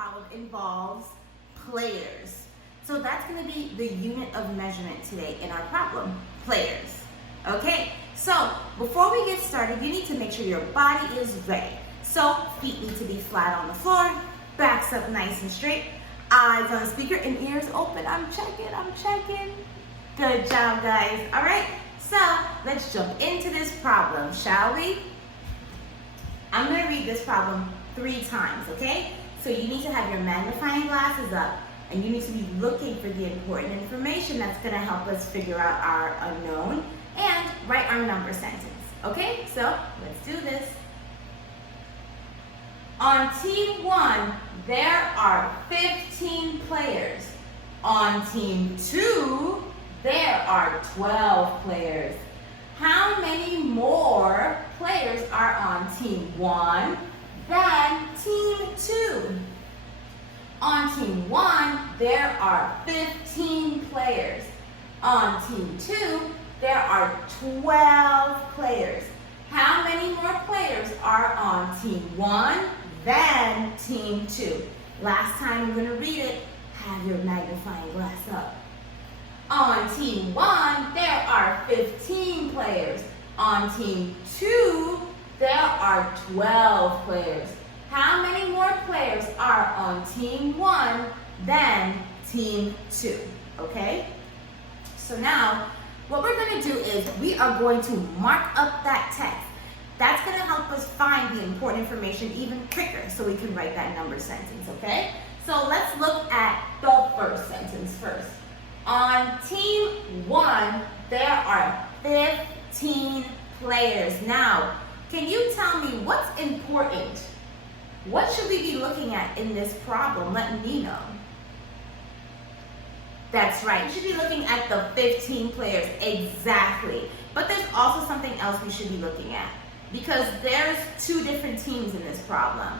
problem involves players. So that's going to be the unit of measurement today in our problem, players. Okay, so before we get started, you need to make sure your body is ready. So feet need to be flat on the floor, backs up nice and straight, eyes on the speaker and ears open. I'm checking. Good job, guys. All right, so let's jump into this problem, shall we? I'm going to read this problem 3 times, okay? So you need to have your magnifying glasses up and you need to be looking for the important information that's going to help us figure out our unknown and write our number sentence. Okay, so let's do this. On team 1, there are 15 players. On team 2, there are 12 players. How many more players are on team 1 than team 2? On team 1, there are 15 players. On team 2, there are 12 players. How many more players are on team 1 than team 2? Last time I'm going to read it, have your magnifying glass up. On team 1, there are 15 players. On team 2, there are 12 players. How many more players are on team 1 than team 2? Okay? So now, what we're going to do is we are going to mark up that text. That's going to help us find the important information even quicker so we can write that number sentence, okay? So let's look at the first sentence first. On team 1, there are 15 players. Now, can you tell me what's important? What should we be looking at in this problem? Let me know. That's right. You should be looking at the 15 players. Exactly. But there's also something else we should be looking at because there's 2 different teams in this problem.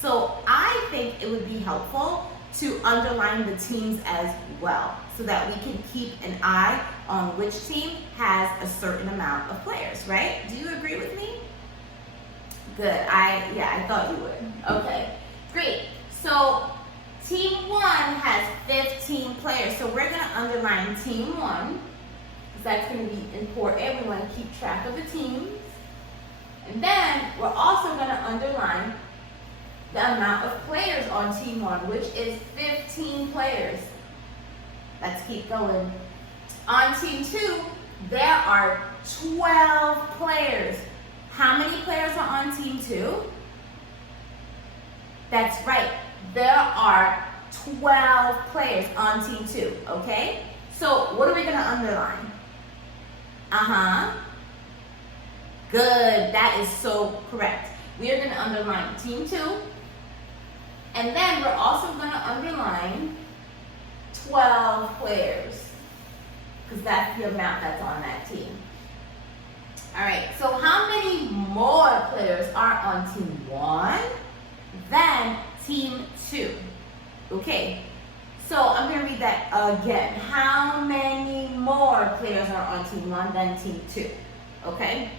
So I think it would be helpful to underline the teams as well so that we can keep an eye on which team has a certain amount of players, right? Do you agree with me? Good. I thought you would. Okay, great. So team 1 has 15 players. So we're going to underline team 1 because that's going to be important. We want to keep track of the teams. And then we're also going to underline the amount of players on team 1, which is 15 players. Let's keep going. On team 2, there are 12 players. How many players are on team 2? That's right. There are 12 players on team 2, okay? So what are we going to underline? Good. That is so correct. We are going to underline team 2. And then we're also going to underline 12 players because that's the amount that's on that team. All right, so how many more players are on team 1 than team 2? Okay, so I'm going to read that again. How many more players are on team 1 than team 2? Okay,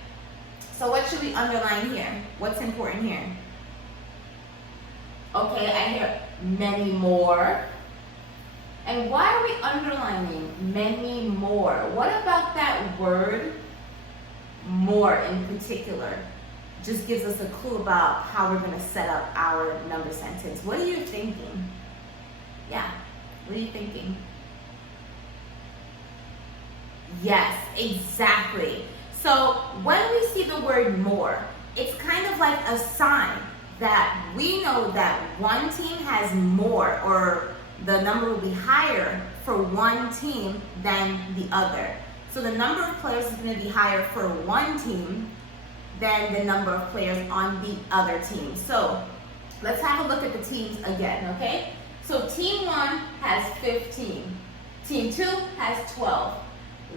so what should we underline here? What's important here? Okay, I hear many more. And why are we underlining many more? What about that word more in particular just gives us a clue about how we're going to set up our number sentence? What are you thinking? Yeah, what are you thinking? Yes, exactly. So when we see the word more, it's kind of like a sign that we know that one team has more, or the number will be higher for one team than the other. So the number of players is going to be higher for one team than the number of players on the other team. So let's have a look at the teams again, okay? So team 1 has 15. Team 2 has 12.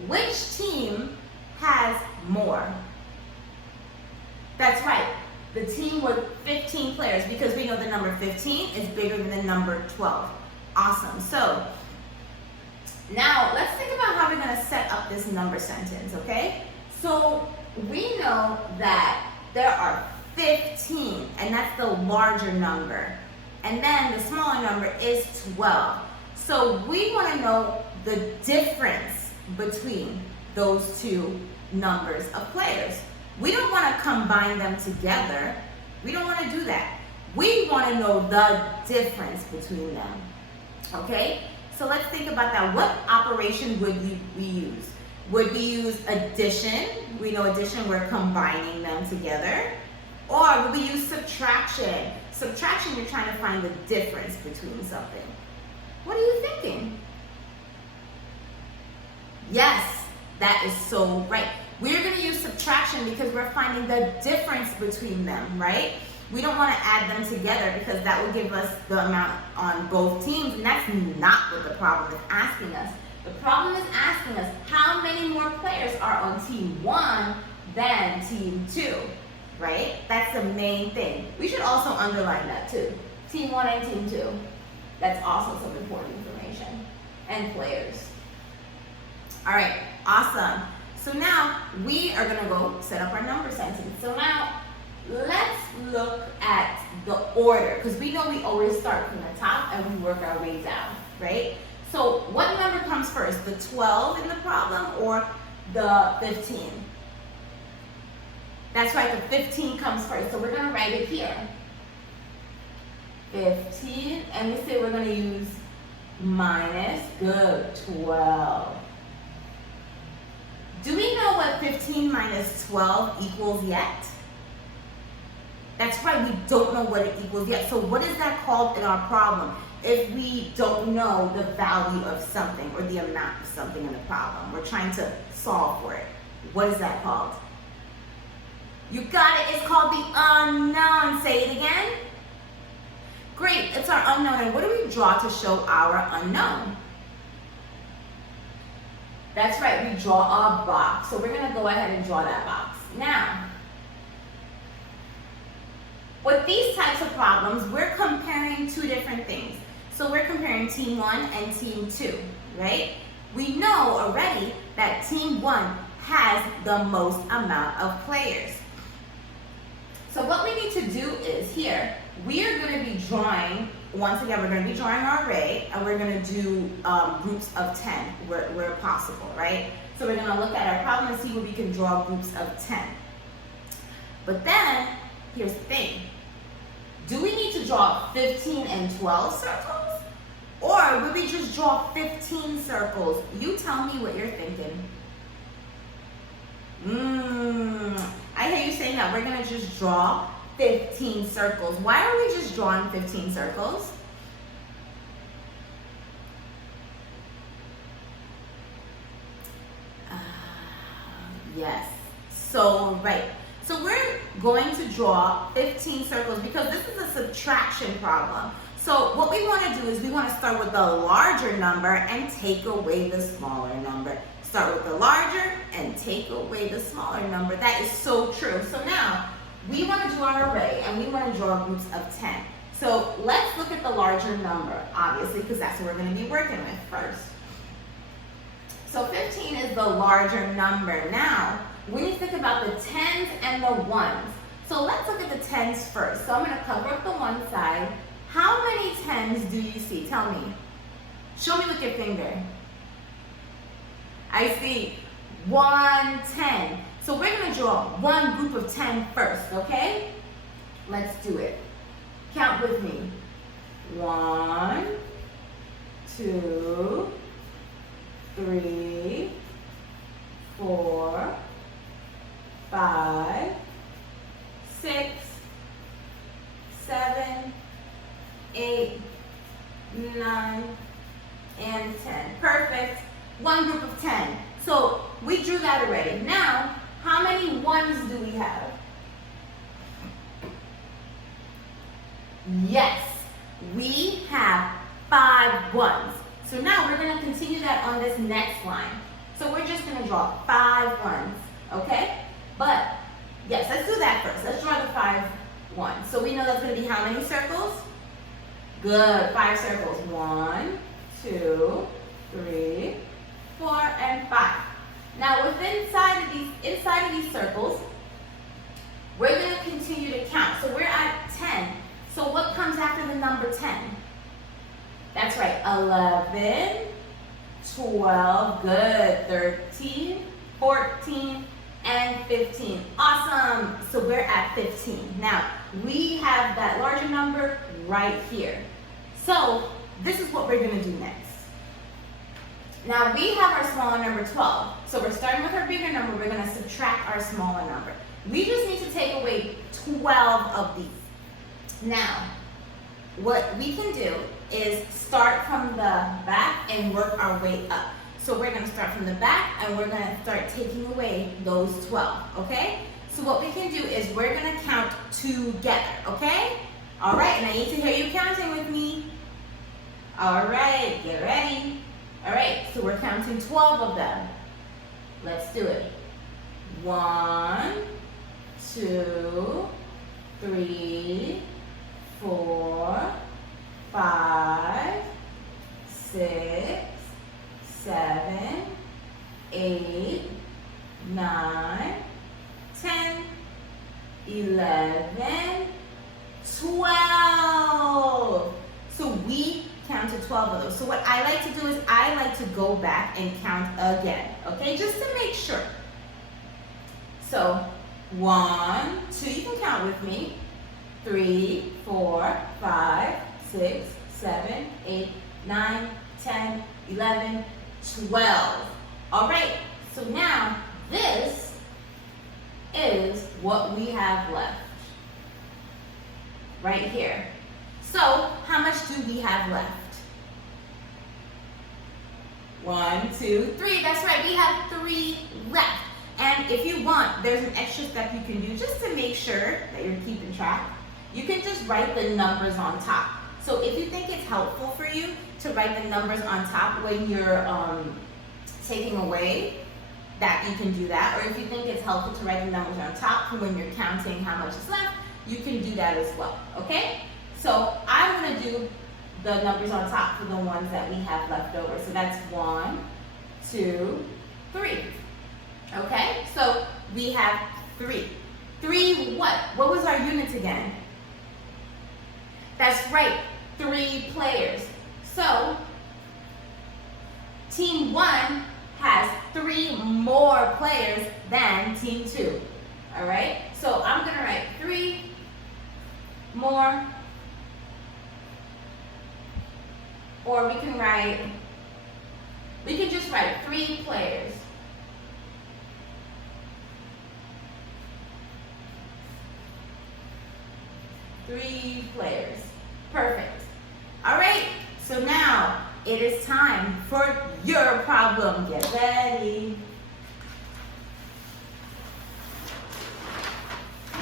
Which team has more? That's right. The team with 15 players, because we know the number 15 is bigger than the number 12. Awesome. So now let's think about how we're going to set up this number sentence, okay? So we know that there are 15, and that's the larger number. and then the smaller number is 12. So we want to know the difference between those two numbers of players. We don't want to combine them together. We don't want to do that. We want to know the difference between them. Okay? So let's think about that. What operation would we use? Would we use addition? We know addition, we're combining them together. Or would we use subtraction? Subtraction, you're trying to find the difference between something. What are you thinking? Yes, that is so right. We're going to use subtraction because we're finding the difference between them, right? We don't want to add them together because that will give us the amount on both teams, and that's not what the problem is asking us. The problem is asking us how many more players are on team 1 than team 2, right? That's the main thing. We should also underline that too. Team 1 and team 2. That's also some important information. And players. All right, awesome. So now we are gonna go set up our number sentence. So now let's look at the order, because we know we always start from the top and we work our way down, right? So what number comes first, the 12 in the problem or the 15? That's right, the 15 comes first. So we're gonna write it here. 15, and we say we're gonna use minus, good, 12. Do we know what 15 minus 12 equals yet? That's right, we don't know what it equals yet. So what is that called in our problem? If we don't know the value of something or the amount of something in the problem, we're trying to solve for it. What is that called? You got it, it's called the unknown. Say it again. Great, it's our unknown. And what do we draw to show our unknown? That's right, we draw a box. So we're gonna go ahead and draw that box. Now, with these types of problems, we're comparing two different things. So we're comparing team 1 and team 2, right? We know already that team 1 has the most amount of players. So what we need to do is here, we are going to be drawing, once again, we're going to be drawing our array, and we're going to do groups of 10 where possible, right? So we're going to look at our problem and see where we can draw groups of 10. But then, here's the thing. Do we need to draw 15 and 12 circles? Or would we just draw 15 circles? You tell me what you're thinking. I hear you saying that we're going to just draw 15 circles. Why are we just drawing 15 circles? Yes, so right. So we're going to draw 15 circles because this is a subtraction problem. So what we want to do is we want to start with the larger number and take away the smaller number. Start with the larger and take away the smaller number. That is so true. So now we want to do our array and we want to draw groups of 10. So let's look at the larger number, obviously, because that's what we're going to be working with first. So 15 is the larger number. Now, when you think about the 10s and the 1s, so let's look at the 10s first. So I'm going to cover up the one side. How many 10s do you see? Tell me. Show me with your finger. I see 1 10. So we're going to draw one group of 10 first, okay? Let's do it. Count with me. 1, 2, 3, 4, 5, 6, 7, 8, 9, and 10. Perfect. One group of 10. So we drew that already. Now, how many 1s do we have? Yes, we have 5 1s. So now we're going to continue that on this next line. So we're just going to draw 5 1s, okay? But, yes, let's do that first. Let's draw the 5 1s. So we know that's going to be how many circles? Good, 5 circles. 1, 2, 3, 4, and 5. Now, inside of these circles, we're going to continue to count. So we're at 10. So what comes after the number 10? That's right, 11, 12, good, 13, 14, and 15. Awesome, so we're at 15. Now, we have that larger number right here. So this is what we're gonna do next. Now we have our smaller number 12. So we're starting with our bigger number, we're gonna subtract our smaller number. We just need to take away 12 of these. Now, what we can do is start from the back and work our way up. So we're gonna start from the back and we're gonna start taking away those 12, okay? So what we can do is we're gonna count together, okay? All right, and I need to hear you counting with me. All right, get ready. All right, so we're counting 12 of them. Let's do it. 1, 2, 3, 4, 5, 6, 7, 8, 9, 10, 11, 12. So we counted 12 of those. So what I like to do is I like to go back and count again, okay? Just to make sure. So 1, 2, you can count with me. 3, 4, 5, 6, 7, 8, 9, 10, 11, 12. All right, so now this is what we have left right here. So how much do we have left? 1, 2, 3. That's right, we have 3 left. And if you want, there's an extra step you can do just to make sure that you're keeping track. You can just write the numbers on top. So if you think it's helpful for you to write the numbers on top when you're taking away, that you can do that. Or if you think it's helpful to write the numbers on top for when you're counting how much is left, you can do that as well, okay? So I'm gonna do the numbers on top for the ones that we have left over. So that's 1, 2, 3. Okay, so we have 3. 3 what? What was our units again? That's right, 3 players. So team 1 has 3 more players than team 2. All right, so I'm gonna write 3 more, or we can just write 3 players. Three players. Perfect. All right, so now it is time for your problem. Get ready.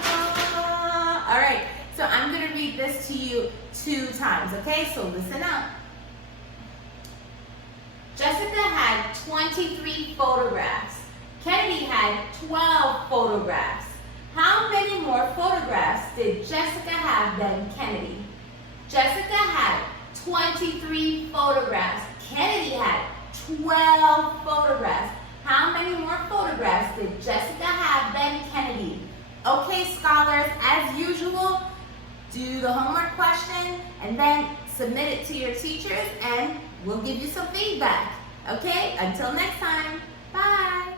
All right, so I'm gonna read this to you 2 times, okay? So listen up. Jessica had 23 photographs. Kennedy had 12 photographs. How many more photographs did Jessica have than Kennedy? Jessica had 23 photographs. Kennedy had 12 photographs. How many more photographs did Jessica have than Kennedy? Okay, scholars, as usual, do the homework question and then submit it to your teachers and we'll give you some feedback. Okay, until next time, bye.